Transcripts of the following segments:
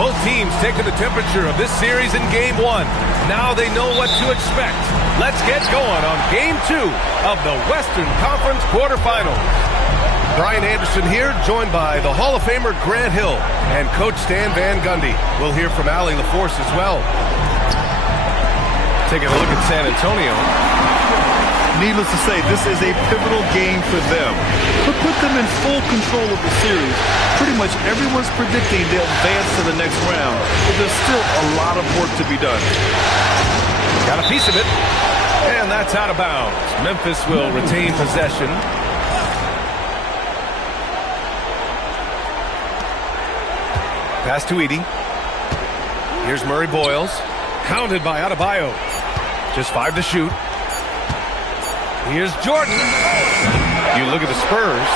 Both teams taking the temperature of this series in Game 1. Now they know what to expect. Let's get going on Game 2 of the Western Conference quarterfinals. Brian Anderson here, joined by the Hall of Famer Grant Hill and Coach Stan Van Gundy. We'll hear from Allie LaForce as well. Taking a look at San Antonio. Needless to say, this is a pivotal game for them. To put them in full control of the series, pretty much everyone's predicting they'll advance to the next round, but there's still a lot of work to be done. Got a piece of it, and that's out of bounds. Memphis will retain possession. Pass to Edey. Here's Murray Boyles, hounded by Adebayo. Just 5 to shoot. Here's Jordan. You look at the Spurs,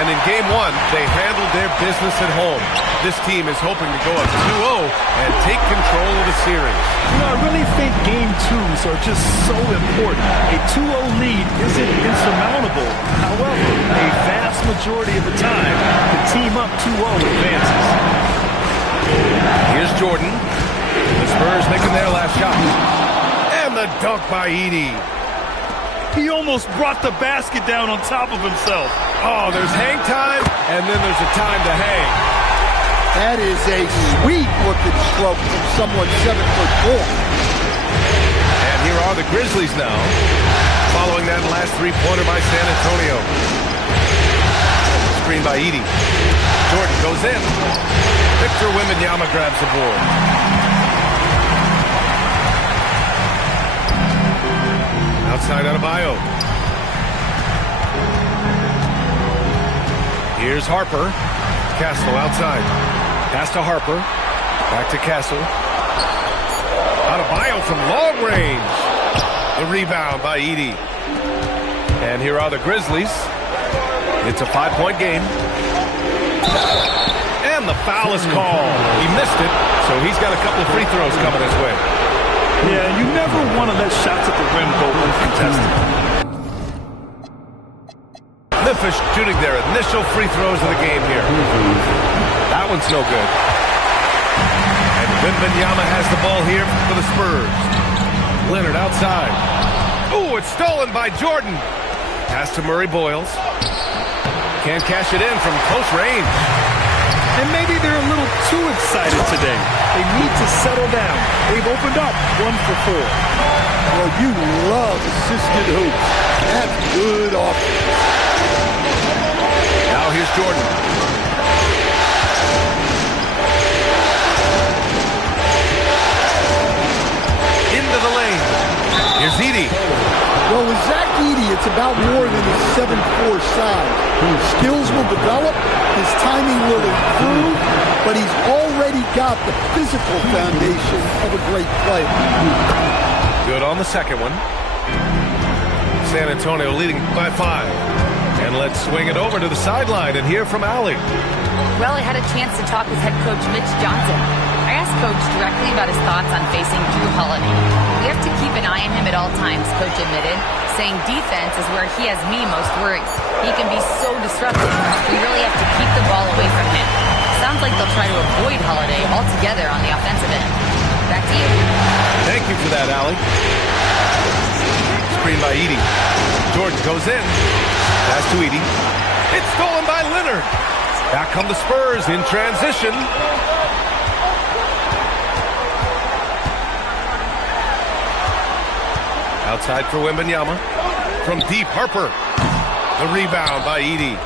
and in Game 1, they handled their business at home. This team is hoping to go up 2-0 and take control of the series. You know, I really think Game 2s are just so important. A 2-0 lead isn't insurmountable. However, a vast majority of the time, the team up 2-0 advances. Here's Jordan. The Spurs making their last shot. And the dunk by Edey. He almost brought the basket down on top of himself. Oh, there's hang time, and then there's a time to hang. That is a sweet-looking stroke from someone 7'4". And here are the Grizzlies now, following that last three-pointer by San Antonio. Screen by Edey. Jordan goes in. Victor Wembanyama grabs the board. Outside Adebayo. Here's Harper. Castle outside. Pass to Harper. Back to Castle. Adebayo from long range. The rebound by Edey. And here are the Grizzlies. It's a 5-point game. And the foul is called. He missed it, so he's got a couple of free throws coming his way. Yeah, you never want to let shots at the rim go uncontested. Memphis shooting their initial free throws of the game here. That one's no good. And Wembanyama has the ball here for the Spurs. Leonard outside. Ooh, it's stolen by Jordan. Pass to Murray Boyles. Can't cash it in from close range. And maybe they're a little too excited today. They need to settle down. They've opened up 1 for 4. Well, you love assisted hoops. That's good offense. Now here's Jordan. Into the lane. Here's Edey. Well, with Zach Edey, it's about more than his 7'4" size. Skills will develop, his timing will improve, but he's already got the physical foundation of a great player. Good on the second one. San Antonio leading by 5. And let's swing it over to the sideline and hear from Allie. Well, I had a chance to talk with head coach Mitch Johnson. I asked Coach directly about his thoughts on facing Drew Holiday. We have to keep an eye on him at all times, Coach admitted, saying defense is where he has me most worried. He can be so disruptive. We really have to keep the ball away from him. Sounds like they'll try to avoid Holiday altogether on the offensive end. Back to you. Thank you for that, Allie. Screen by Edey. Jordan goes in. Pass to Edey. It's stolen by Leonard. Back come the Spurs in transition. Outside for Wembanyama. From deep, Harper. The rebound by Edey.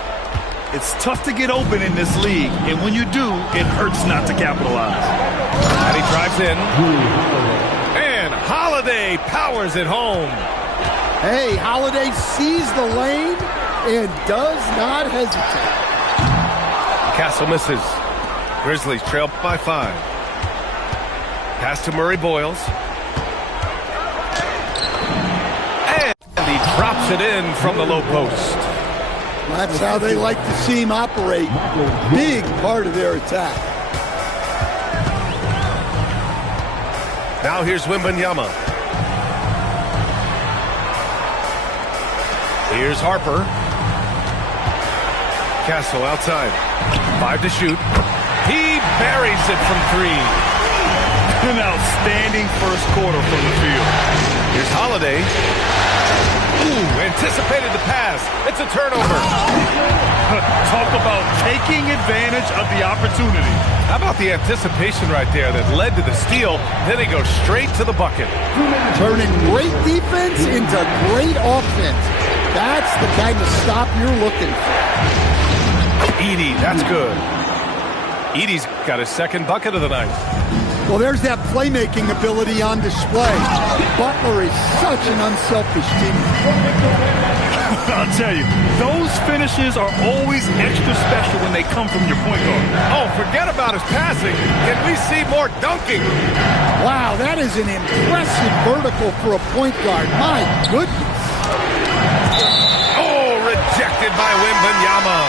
It's tough to get open in this league, and when you do, it hurts not to capitalize. And he drives in. And Holiday powers it home. Hey, Holiday sees the lane and does not hesitate. Castle misses. Grizzlies trail by 5. Pass to Murray Boyles. And he drops it in from the low post. That's how they like to see him operate. Big part of their attack. Now here's Wembanyama. Here's Harper. Castle outside. 5 to shoot. He buries it from 3. An outstanding first quarter from the field. Here's Holiday. Ooh, anticipated the pass. It's a turnover. Talk about taking advantage of the opportunity. How about the anticipation right there that led to the steal? Then he goes straight to the bucket. Turning great defense into great offense. That's the kind of stop you're looking for. Edey, that's good. Edey's got his second bucket of the night. Well, there's that playmaking ability on display. Butler is such an unselfish teammate. I'll tell you, those finishes are always extra special when they come from your point guard. Oh, forget about his passing. Can we see more dunking? Wow, that is an impressive vertical for a point guard. My goodness. Oh, rejected by Wembanyama.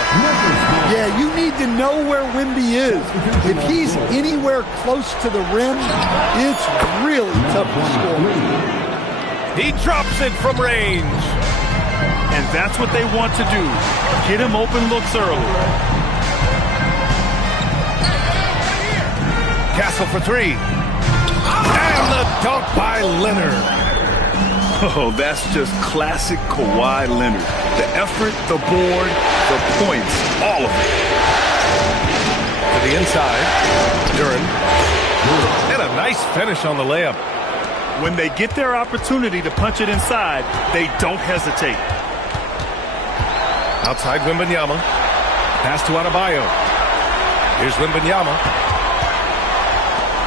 Yeah, you need to know where Wemby is. If he's anywhere close to the rim, it's really tough to score. He drops it from range. And that's what they want to do. Get him open looks early. Castle for 3. And the dunk by Leonard. Oh, that's just classic Kawhi Leonard. The effort, the board, the points, all of it. To the inside. Duren. And a nice finish on the layup. When they get their opportunity to punch it inside, they don't hesitate. Outside Wembanyama. Pass to Adebayo. Here's Wembanyama.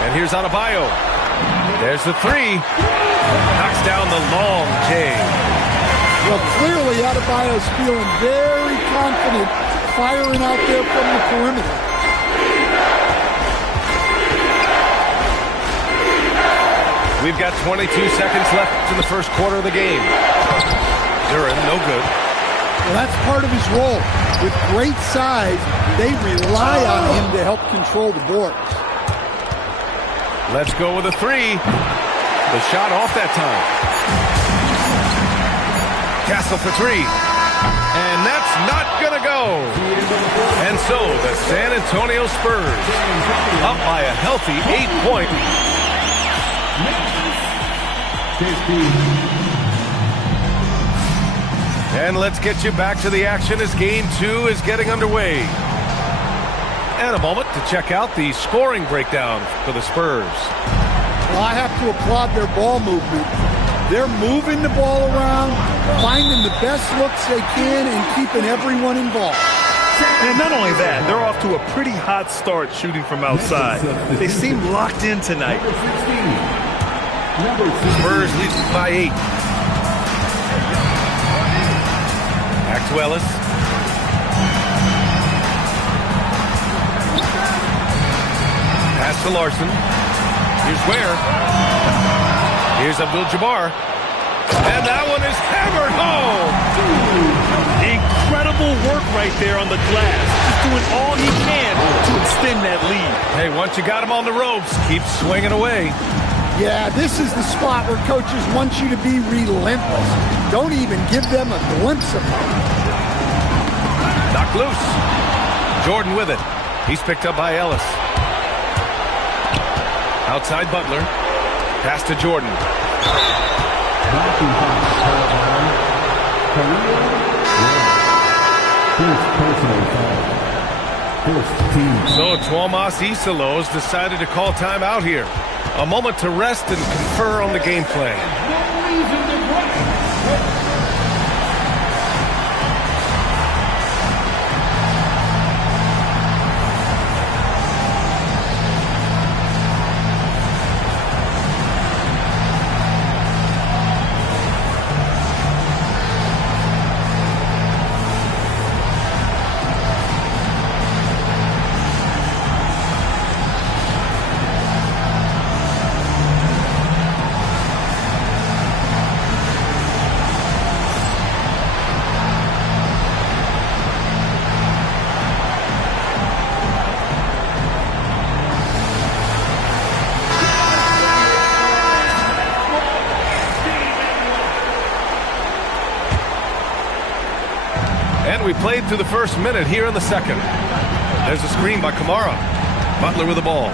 And here's Adebayo. There's the 3. Knocks down the long J. Well, clearly Adebayo's feeling very confident firing out there from the perimeter. We've got 22 seconds left in the first quarter of the game. Duren, no good. Well, that's part of his role. With great size, they rely on him to help control the boards. Let's go with a 3. The shot off that time. Castle for 3. And that's not going to go. And so the San Antonio Spurs up by a healthy 8-point. And let's get you back to the action as Game 2 is getting underway. And a moment to check out the scoring breakdown for the Spurs. Well, I have to applaud their ball movement. They're moving the ball around, finding the best looks they can, and keeping everyone involved. And not only that, they're off to a pretty hot start shooting from outside. They seem locked in tonight. Spurs lead by 8. Back to Ellis. Pass to Larson. Here's Ware. Here's Abdul-Jabbar. And that one is hammered home. Incredible work right there on the glass. Just doing all he can to extend that lead. Hey, once you got him on the ropes, keep swinging away. Yeah, this is the spot where coaches want you to be relentless. Don't even give them a glimpse of it. Knocked loose. Jordan with it. He's picked up by Ellis. Outside Butler. Pass to Jordan. So Tuomas Isalos decided to call timeout here. A moment to rest and confer on the game plan. And we played through the first minute here in the second. There's a screen by Kamara. Butler with the ball.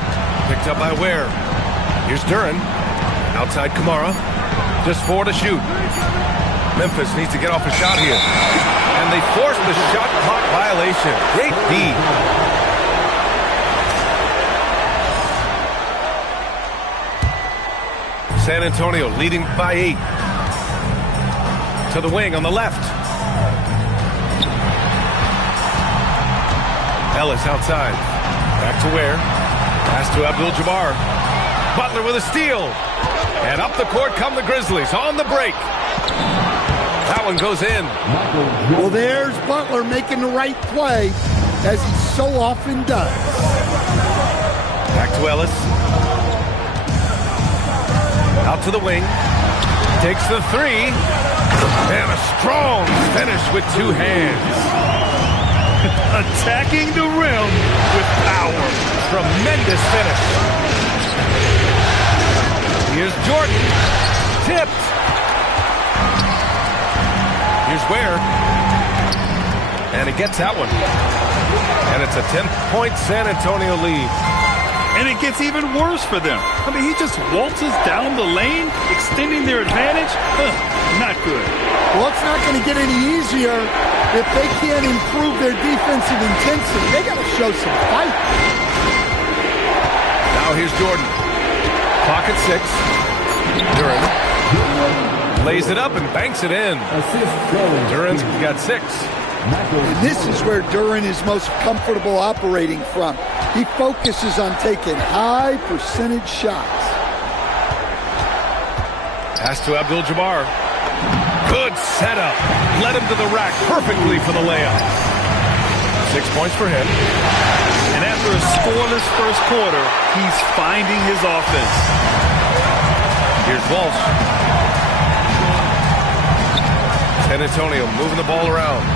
Picked up by Ware. Here's Duran. Outside Kamara. Just 4 to shoot. Memphis needs to get off a shot here. And they force the shot clock violation. Great D. San Antonio leading by 8. To the wing on the left. Ellis outside. Back to Ware. Pass to Abdul-Jabbar. Butler with a steal. And up the court come the Grizzlies on the break. That one goes in. Well, there's Butler making the right play, as he so often does. Back to Ellis. Out to the wing. Takes the 3. And a strong finish with 2 hands. Attacking the rim with power. Tremendous finish. Here's Jordan. Tipped. Here's Ware. And he gets that one. And it's a 10-point San Antonio lead. And it gets even worse for them. I mean, he just waltzes down the lane, extending their advantage. Not good. Well, it's not going to get any easier if they can't improve their defensive intensity. They got to show some fight. Now here's Jordan. Clock at 6. Duran lays it up and banks it in. Duran's got 6. And this is where Duran is most comfortable operating from. He focuses on taking high percentage shots. Pass to Abdul-Jabbar. Good setup. Led him to the rack perfectly for the layup. 6 points for him. And after a scoreless first quarter, he's finding his offense. Here's Walsh. San Antonio moving the ball around.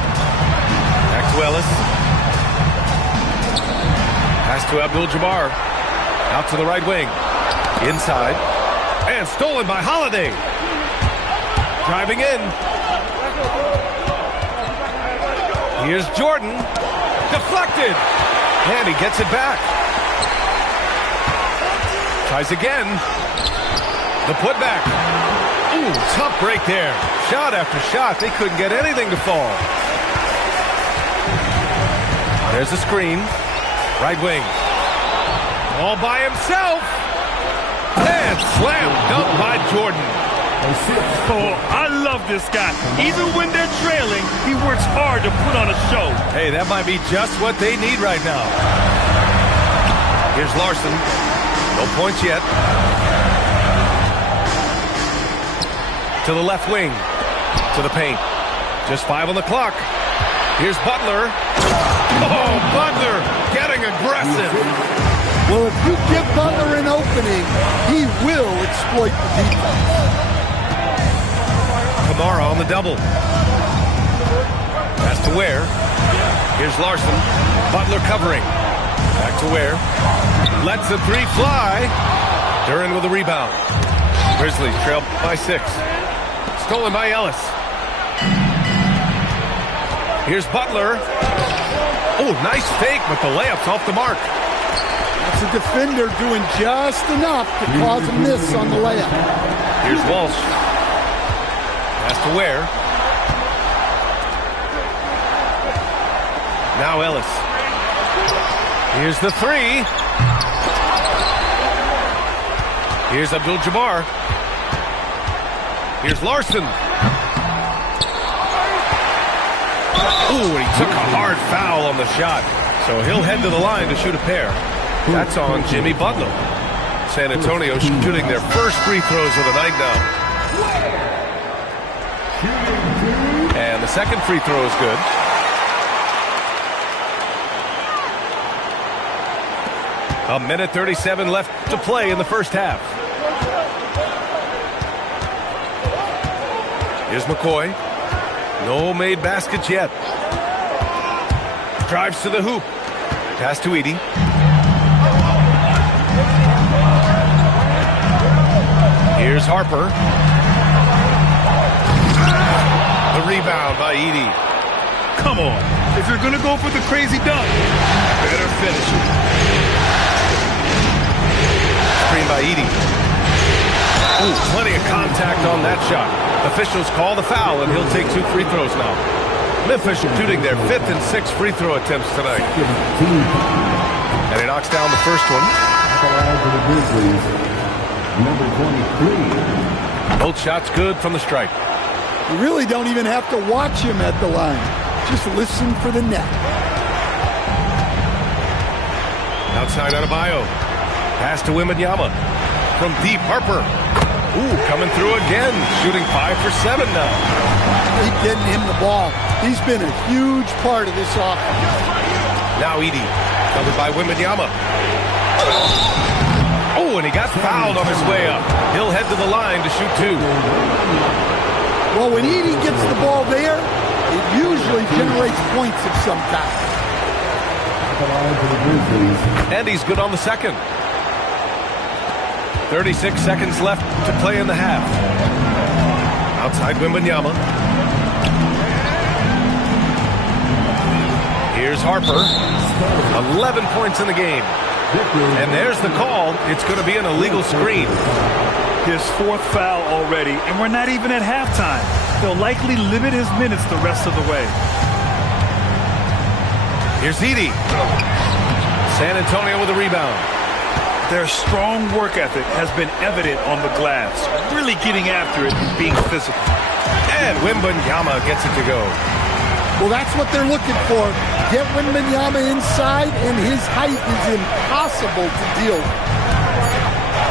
Back to Ellis. Pass to Abdul-Jabbar. Out to the right wing. Inside. And stolen by Holiday. Driving in. Here's Jordan. Deflected. And he gets it back. Tries again. The putback. Ooh, tough break there. Shot after shot. They couldn't get anything to fall. There's a screen. Right wing. All by himself. And slam dunk by Jordan. Oh, I love this guy. Even when they're trailing, he works hard to put on a show. Hey, that might be just what they need right now. Here's Larson. No points yet. To the left wing. To the paint. Just 5 on the clock. Here's Butler. Oh, Butler getting aggressive. Well, if you give Butler an opening, he will exploit the defense. Kamara on the double. Pass to Ware. Here's Larson. Butler covering. Back to Ware. Lets the 3 fly. Duran with a rebound. Grizzlies trail by 6. Stolen by Ellis. Here's Butler. Oh, nice fake, but the layup's off the mark. That's a defender doing just enough to cause a miss on the layup. Here's Walsh. Pass to Ware. Now Ellis. Here's the 3. Here's Abdul-Jabbar. Here's Larson. Ooh, he took a hard foul on the shot. So he'll head to the line to shoot a pair. That's on Jimmy Butler. San Antonio shooting their first free throws of the night now. And the second free throw is good. A minute 37 left to play in the first half. Here's McCoy. No made baskets yet. Drives to the hoop. Pass to Edey. Here's Harper. The rebound by Edey. Come on. If you're going to go for the crazy dunk, better finish it. gained by Edey. Ooh, plenty of contact on that shot. Officials call the foul, and he'll take 2 free throws now. Memphis shooting their 5th and 6th free throw attempts tonight. And he knocks down the first one. Number 23. Both shots good from the stripe. You really don't even have to watch him at the line. Just listen for the net. Outside Adebayo. Pass to Wembanyama. From deep, Harper. Ooh, coming through again. Shooting 5 for 7 now. Keep getting him the ball. He's been a huge part of this offense. Now Edey. Covered by Wembanyama. Oh, and he got fouled on his way up. He'll head to the line to shoot 2. Well, when Edey gets the ball there, it usually generates points of some kind. And he's good on the second. 36 seconds left to play in the half. Outside Wembanyama. Here's Harper. 11 points in the game. And there's the call. It's going to be an illegal screen. His 4th foul already, and we're not even at halftime. They'll likely limit his minutes the rest of the way. Here's Edey. San Antonio with a rebound. Their strong work ethic has been evident on the glass, really getting after it and being physical. And Wembanyama gets it to go. Well, that's what they're looking for. Get Wembanyama inside, and his height is impossible to deal with.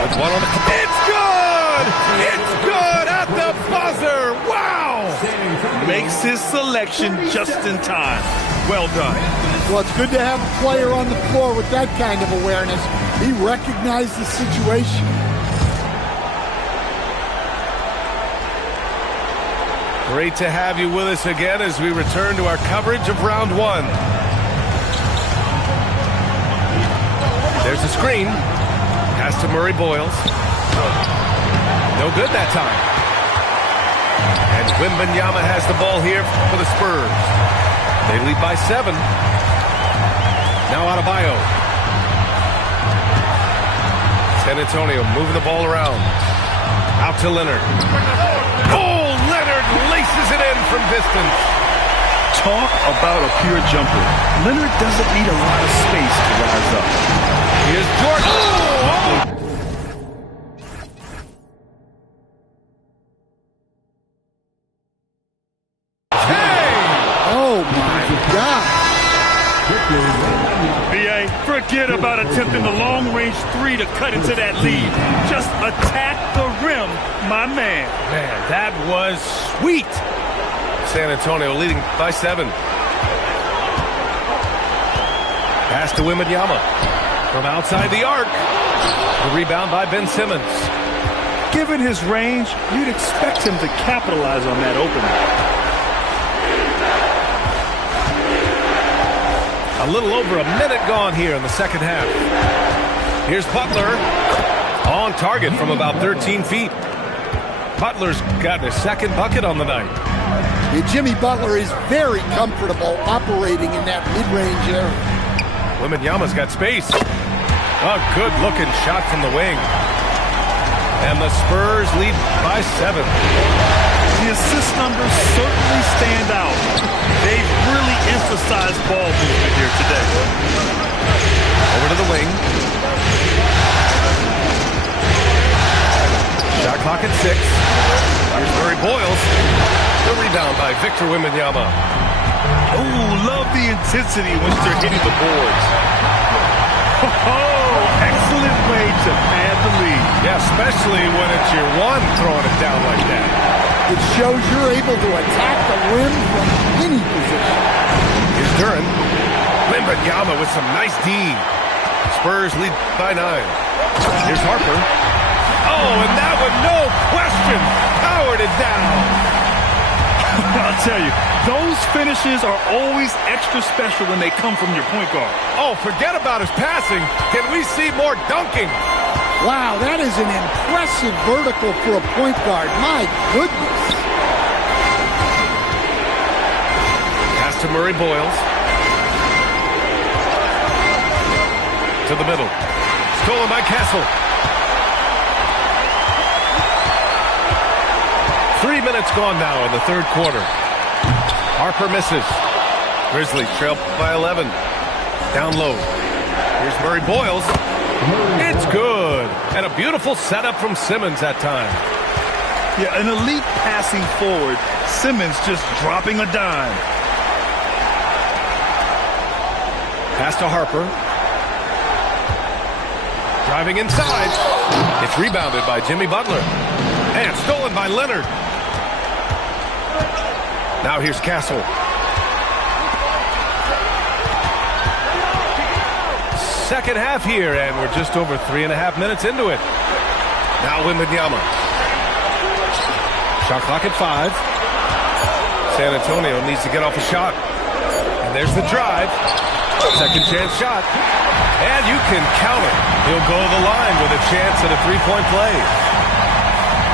With one on the... It's good! It's good at the buzzer! Wow! Makes his selection just in time. Well done. Well, it's good to have a player on the floor with that kind of awareness. He recognized the situation. Great to have you with us again as we return to our coverage of round 1. There's a screen. Pass to Murray Boyles. No good that time. And Wembanyama has the ball here for the Spurs. They lead by 7. Now Adebayo. San Antonio moving the ball around. Out to Leonard. Oh, Leonard laces it in from distance. Talk about a pure jumper. Leonard doesn't need a lot of space to rise up. Here's Jordan. Oh! Forget about attempting the long-range 3 to cut into that lead. Just attack the rim, my man. Man, that was sweet. San Antonio leading by 7. Pass to Wembanyama from outside the arc. The rebound by Ben Simmons. Given his range, you'd expect him to capitalize on that opening. A little over a minute gone here in the second half. Here's Butler. On target from about 13 feet. Butler's gotten his 2nd bucket on the night. Yeah, Jimmy Butler is very comfortable operating in that mid-range area. Wembanyama's got space. A good-looking shot from the wing. And the Spurs lead by 7. The assist numbers certainly stand out. They've really emphasized ball movement here today. Over to the wing. Shot clock at 6. Here's Murray Boyles. The rebound by Victor Wembanyama. Oh, love the intensity once they're hitting the boards. Oh, excellent way to pad the lead. Yeah, especially when it's your one throwing it down like that. It shows you're able to attack the rim from any position. Here's Duran. Wembanyama with some nice D. Spurs lead by 9. Here's Harper. Oh, and that one, no question, powered it down. I'll tell you, those finishes are always extra special when they come from your point guard. Oh, forget about his passing. Can we see more dunking? Wow, that is an impressive vertical for a point guard. My goodness. Pass to Murray Boyles. To the middle. Stolen by Castle. 3 minutes gone now in the third quarter. Harper misses. Grizzlies trail by 11. Down low. Here's Murray Boyles. It's good. And a beautiful setup from Simmons that time. Yeah, an elite passing forward. Simmons just dropping a dime. Pass to Harper. Driving inside. It's rebounded by Jimmy Butler. And stolen by Leonard. Now here's Castle. Second half here, and we're just over 3.5 minutes into it. Now Wembanyama. Shot clock at 5. San Antonio needs to get off a shot. And there's the drive. Second chance shot. And you can count it. He'll go to the line with a chance at a three-point play.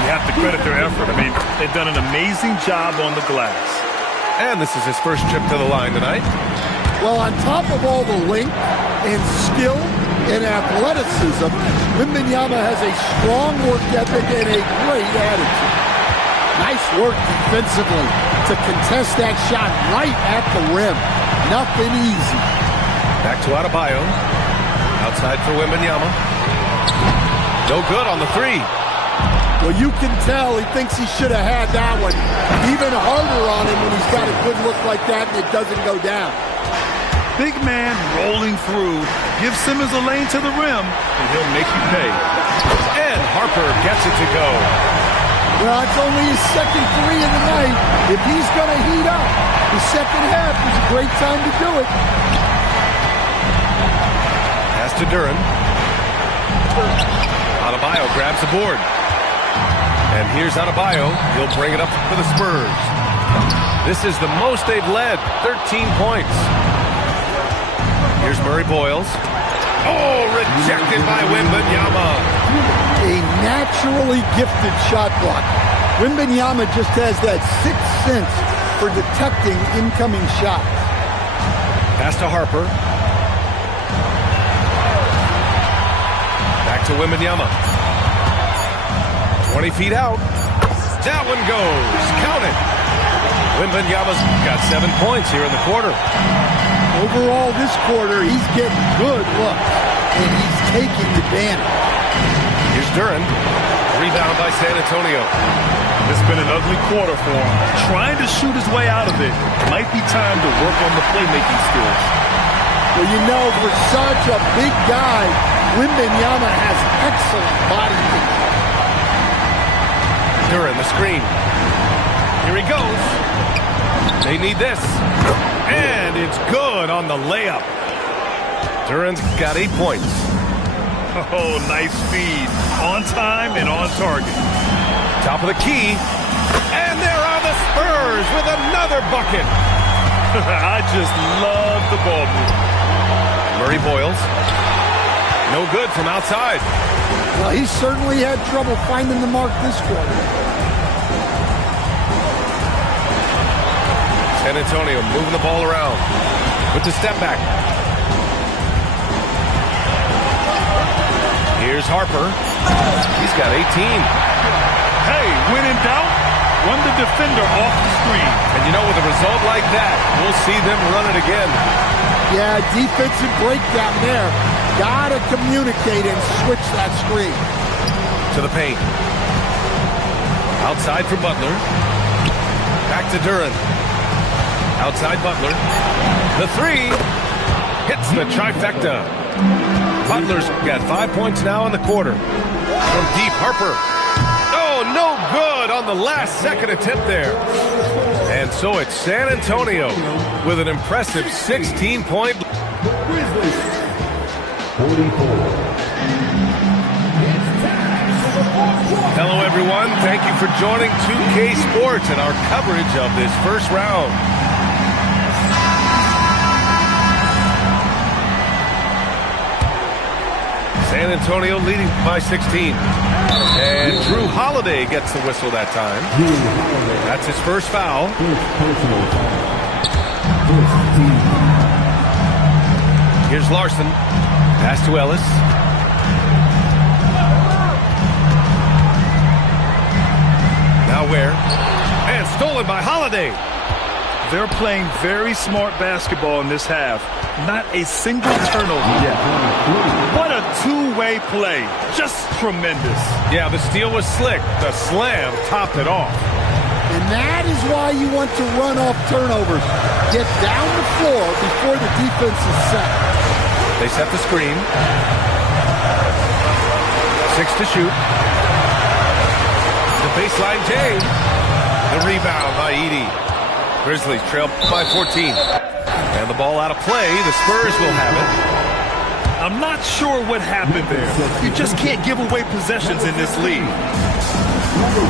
You have to credit their effort. I mean, they've done an amazing job on the glass. And this is his first trip to the line tonight. Well, on top of all the length and skill and athleticism, Wembanyama has a strong work ethic and a great attitude. Nice work defensively to contest that shot right at the rim. Nothing easy. Back to Adebayo. Outside for Wembanyama. No good on the three. Well, you can tell he thinks he should have had that one. Even harder on him when he's got a good look like that and it doesn't go down. Big man rolling through. Give Simmons a lane to the rim, and he'll make you pay. And Harper gets it to go. Well, it's only his second three of the night. If he's going to heat up, the second half is a great time to do it. Pass to Duren. Adebayo grabs the board. And here's Adebayo. He'll bring it up for the Spurs. This is the most they've led, 13 points. Here's Murray Boyles. Oh, rejected by Wembanyama. A naturally gifted shot blocker. Wembanyama just has that sixth sense for detecting incoming shots. Pass to Harper. Back to Wembanyama. 20 feet out. That one goes. Count it. Wembanyama's got 7 points here in the quarter. Overall, this quarter, he's getting good looks, and he's taking advantage. Here's Duren. Rebound by San Antonio. It's been an ugly quarter for him. Trying to shoot his way out of it. Might be time to work on the playmaking skills. Well, you know, for such a big guy, Wembanyama has excellent body control. Duren, the screen. Here he goes. They need this. And it's good on the layup. Duren's got 8 points. Oh, nice feed. On time and on target. Top of the key. And there are the Spurs with another bucket. I just love the ball move. Murray Boyles. No good from outside. Well, he certainly had trouble finding the mark this quarter. San Antonio moving the ball around with the step back. Here's Harper. He's got 18. Hey, when in doubt, run the defender off the screen. And you know, with a result like that, we'll see them run it again. Yeah, defensive breakdown there. Gotta communicate and switch that screen. To the paint. Outside for Butler. Back to Duren. Outside Butler. The three hits the trifecta. Butler's got 5 points now in the quarter. From deep, Harper. Oh, no good on the last second attempt there. And so it's San Antonio with an impressive 16-point. Grizzlies, 44. Hello, everyone. Thank you for joining 2K Sports and our coverage of this first round. San Antonio leading by 16. And Drew Holiday gets the whistle that time. That's his first foul. Here's Larson. Pass to Ellis. Now where? Stolen by Holiday. They're playing very smart basketball in this half. Not a single turnover yet. What a two-way play. Just tremendous. Yeah, the steal was slick. The slam topped it off. And that is why you want to run off turnovers. Get down the floor before the defense is set. They set the screen. 6 to shoot. The baseline J. The rebound by Edey. Grizzlies trail by 14. And the ball out of play. The Spurs will have it. I'm not sure what happened there. You just can't give away possessions in this league.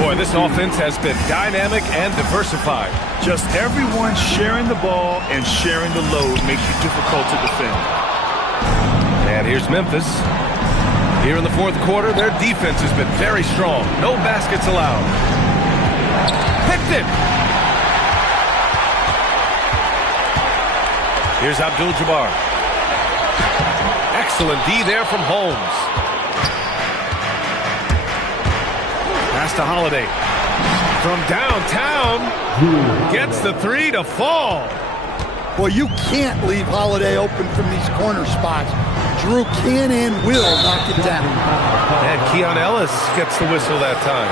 Boy, this offense has been dynamic and diversified. Just everyone sharing the ball and sharing the load makes you difficult to defend. And here's Memphis. Here in the fourth quarter, their defense has been very strong. No baskets allowed. Picked it! Here's Abdul-Jabbar. Excellent D there from Holmes. Pass to Holiday. From downtown. Gets the three to fall. Well, you can't leave Holiday open from these corner spots. Drew can and will knock it down. And Keon Ellis gets the whistle that time.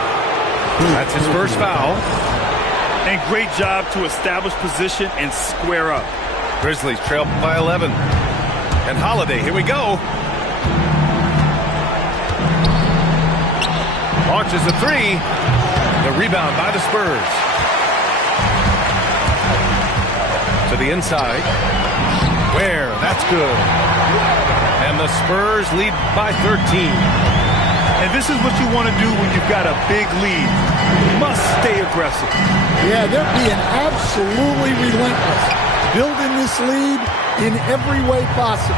That's his first foul. And great job to establish position and square up. Grizzlies trail by 11. And Holiday, here we go. Launches a three. The rebound by the Spurs. To the inside. Where? That's good. And the Spurs lead by 13. And this is what you want to do when you've got a big lead. You must stay aggressive. Yeah, they're being absolutely relentless. Building this lead in every way possible.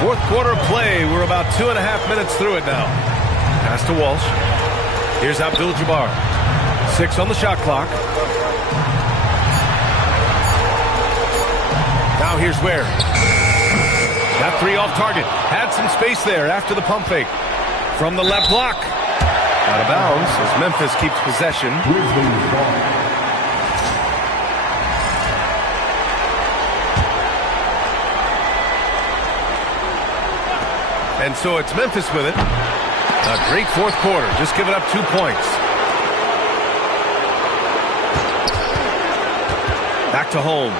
Fourth quarter play. We're about 2.5 minutes through it now. Pass to Walsh. Here's Abdul-Jabbar. 6 on the shot clock. Now here's Ware. Got 3 off target. Had some space there after the pump fake. From the left block. Out of bounds as Memphis keeps possession. And so it's Memphis with it. A great fourth quarter. Just giving up 2 points. Back to Holmes.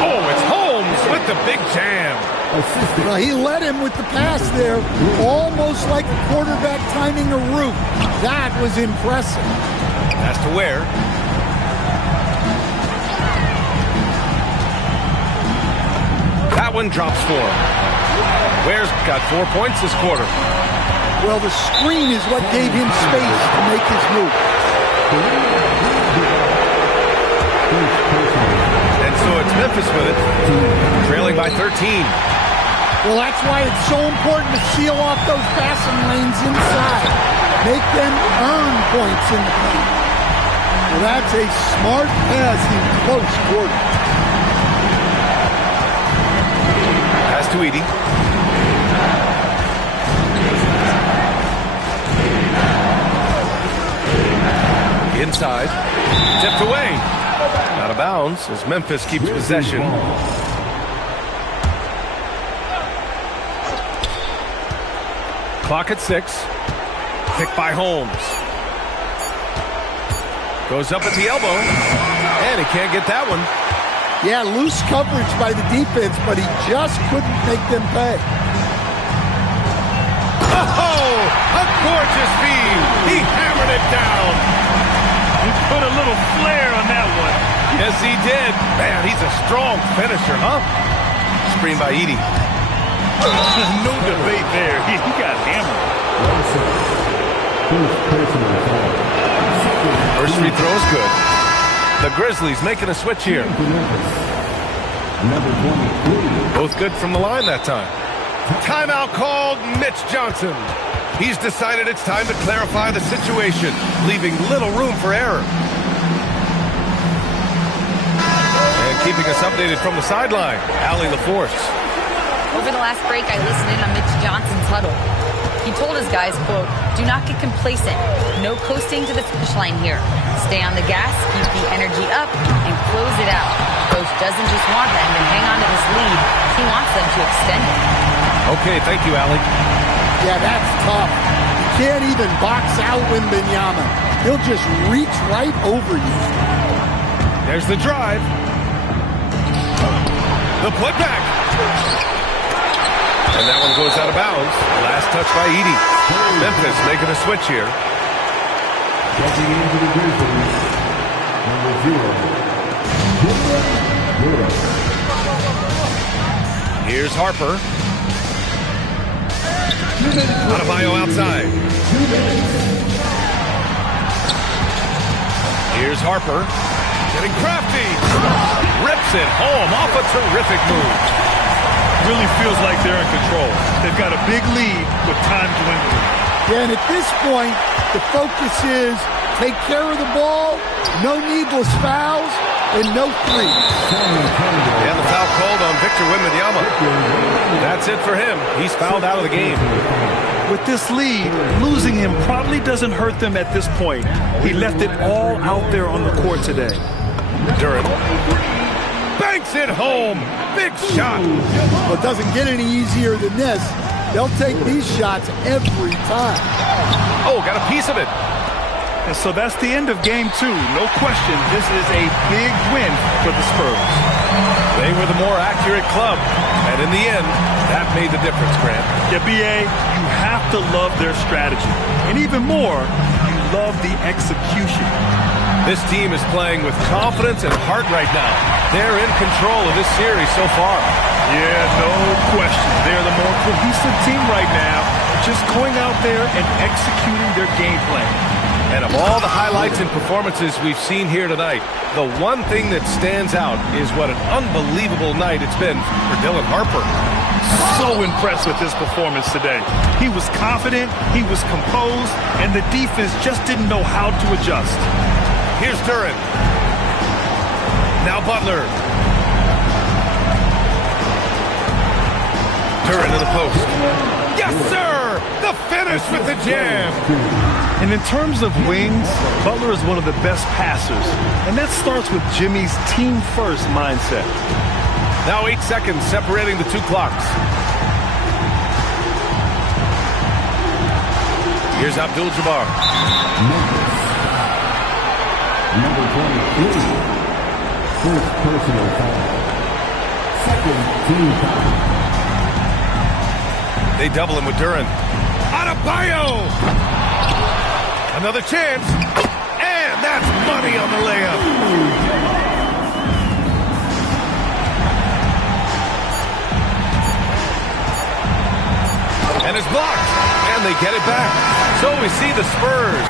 Oh, it's Holmes with the big jam. Well, he led him with the pass there, almost like a quarterback timing a route. That was impressive. Pass to Ware. That one drops for him. Ware's got 4 points this quarter. Well, the screen is what gave him space to make his move. And so it's Memphis with it, trailing by 13. Well, that's why it's so important to seal off those passing lanes inside. Make them earn points in the paint. Well, that's a smart pass in close quarter. Pass to Edey. Inside. Tipped away. Out of bounds as Memphis keeps possession. Clock at 6. Picked by Holmes. Goes up at the elbow. And he can't get that one. Yeah, loose coverage by the defense, but he just couldn't make them pay. Oh, a gorgeous feed. He hammered it down. He put a little flair on that one. Yes, he did. Man, he's a strong finisher, huh? Screen by Edey. No debate there. He got hammered. First free throw is good. The Grizzlies making a switch here. Both good from the line that time. Timeout called. Mitch Johnson. He's decided it's time to clarify the situation, leaving little room for error. And keeping us updated from the sideline, Allie LaForce. Over the last break, I listened in on Mitch Johnson's huddle. He told his guys, quote, "Do not get complacent. No coasting to the finish line here. Stay on the gas, keep the energy up, and close it out." Coach doesn't just want them to hang on to this lead. He wants them to extend it. Okay, thank you, Allie. Yeah, that's tough. You can't even box out Wembanyama. He'll just reach right over you. There's the drive. The putback. And that one goes out of bounds. Last touch by Edey. Memphis making a switch here. Checking into the Grizzlies, number 0. Here's Harper. Adebayo outside. Here's Harper. Getting crafty. Rips it home off a terrific move. Really feels like they're in control. They've got a big lead with time dwindling. Yeah, and at this point, the focus is take care of the ball, no needless fouls, and no threes. And the foul called on Victor Wembanyama. That's it for him. He's fouled out of the game. With this lead, losing him probably doesn't hurt them at this point. He left it all out there on the court today. Duren banks it home. Big shot. Well, it doesn't get any easier than this. They'll take these shots every time. Oh, got a piece of it. And so that's the end of game 2. No question, this is a big win for the Spurs. They were the more accurate club. And in the end, that made the difference, Grant. Yeah, B.A., you have to love their strategy. And even more, you love the execution. This team is playing with confidence and heart right now. They're in control of this series so far. Yeah, no question. They're the more cohesive team right now, just going out there and executing their game plan. And of all the highlights and performances we've seen here tonight, the one thing that stands out is what an unbelievable night it's been for Dylan Harper. So impressed with his performance today. He was confident, he was composed, and the defense just didn't know how to adjust. Here's Duren. Now Butler. Duren to the post. Yes, sir! The finish with the jam. And in terms of wings, Butler is one of the best passers. And that starts with Jimmy's team-first mindset. Now 8 seconds separating the two clocks. Here's Abdul-Jabbar. Number 23. First personal foul. Second team foul. They double him with Duren. Adebayo! Another chance. And that's money on the layup. And it's blocked. And they get it back. So we see the Spurs